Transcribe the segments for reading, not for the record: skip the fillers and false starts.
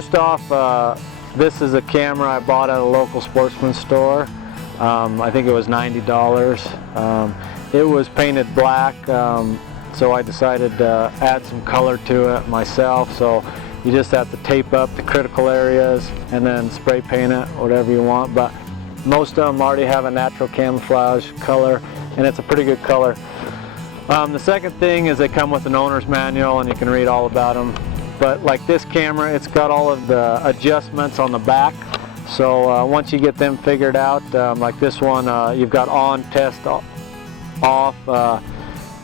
first off, this is a camera I bought at a local sportsman store. I think it was $90. It was painted black, so I decided to add some color to it myself. So you just have to tape up the critical areas and then spray paint it, whatever you want. But most of them already have a natural camouflage color, and it's a pretty good color. The second thing is they come with an owner's manual, and you can read all about them. But like this camera, it's got all of the adjustments on the back. So once you get them figured out, like this one, you've got on, test, off,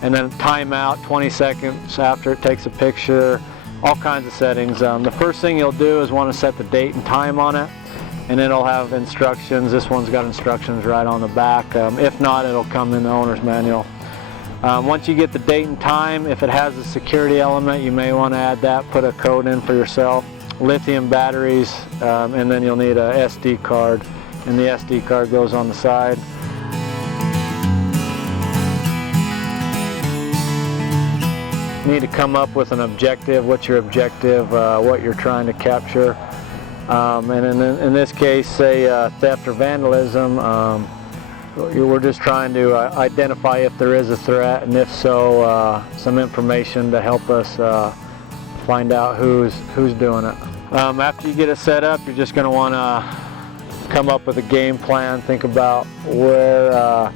and then timeout 20 seconds after it takes a picture, all kinds of settings. The first thing you'll do is want to set the date and time on it, and it'll have instructions. This one's got instructions right on the back. If not, it'll come in the owner's manual. Once you get the date and time, if it has a security element, you may want to add that, put a code in for yourself. Lithium batteries, and then you'll need a SD card, and the SD card goes on the side. You need to come up with an objective. What's your objective, what you're trying to capture. And in this case, say theft or vandalism, we're just trying to identify if there is a threat, and if so, some information to help us find out who's doing it. After you get it set up, you're just going to want to come up with a game plan. Think about where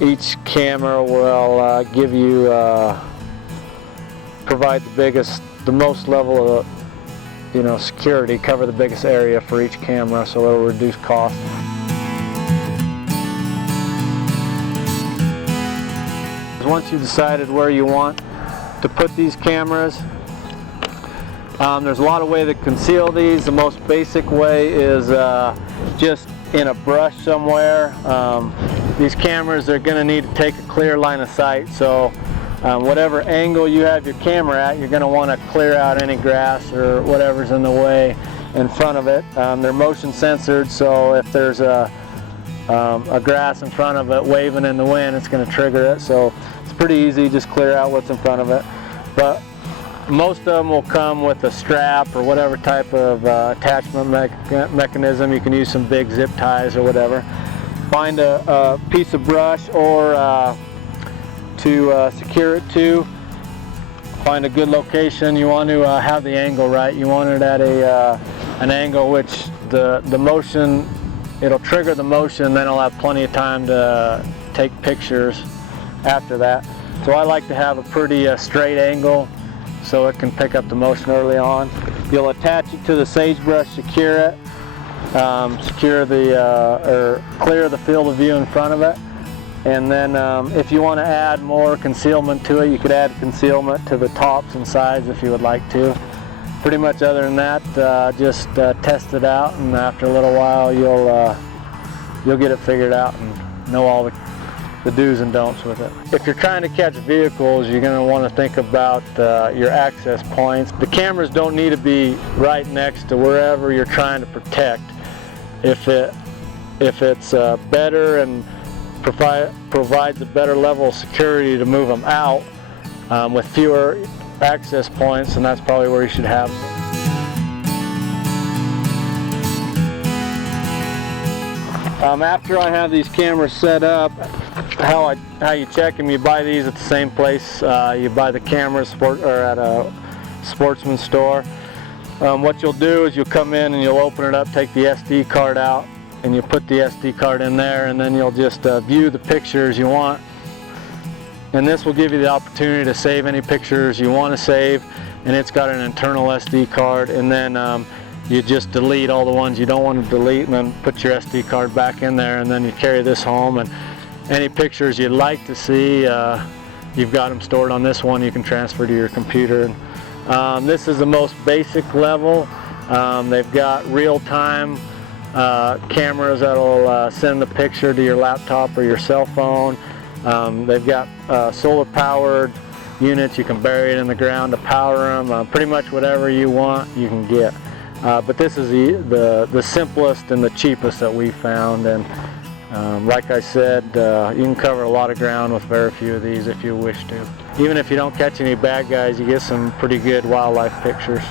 each camera will give you, provide the most level of security, cover the biggest area for each camera, so it'll reduce cost. Once you've decided where you want to put these cameras, there's a lot of ways to conceal these. The most basic way is just in a brush somewhere. These cameras are going to need to take a clear line of sight, so whatever angle you have your camera at, you're going to want to clear out any grass or whatever's in the way in front of it. They're motion censored, so if there's a grass in front of it waving in the wind, it's going to trigger it. So it's pretty easy, just clear out what's in front of it. But most of them will come with a strap or whatever type of attachment mechanism. You can use some big zip ties or whatever. Find a piece of brush or to secure it to. Find a good location. You want to have the angle right. You want it at an angle which the motion, it'll trigger the motion, then I'll have plenty of time to take pictures after that. So I like to have a pretty straight angle so it can pick up the motion early on. You'll attach it to the sagebrush, secure it, or clear the field of view in front of it. And then if you want to add more concealment to it, you could add concealment to the tops and sides if you would like to. Pretty much other than that, just test it out, and after a little while you'll get it figured out and know all the do's and don'ts with it. If you're trying to catch vehicles, you're going to want to think about your access points. The cameras don't need to be right next to wherever you're trying to protect. If it's better and provides a better level of security to move them out with fewer access points, and that's probably where you should have them. After I have these cameras set up, how you check them, you buy these at the same place you buy the cameras at a sportsman store. What you'll do is you'll come in and you'll open it up, take the SD card out, and you put the SD card in there, and then you'll just view the pictures you want. And this will give you the opportunity to save any pictures you want to save, and it's got an internal SD card, and then you just delete all the ones you don't want to delete, and then put your SD card back in there, and then you carry this home, and any pictures you'd like to see, you've got them stored on this one, you can transfer to your computer. This is the most basic level. They've got real-time cameras that'll send the picture to your laptop or your cell phone. They've got solar powered units. You can bury it in the ground to power them. Pretty much whatever you want you can get. But this is the simplest and the cheapest that we found, and like I said, you can cover a lot of ground with very few of these if you wish to. Even if you don't catch any bad guys, you get some pretty good wildlife pictures.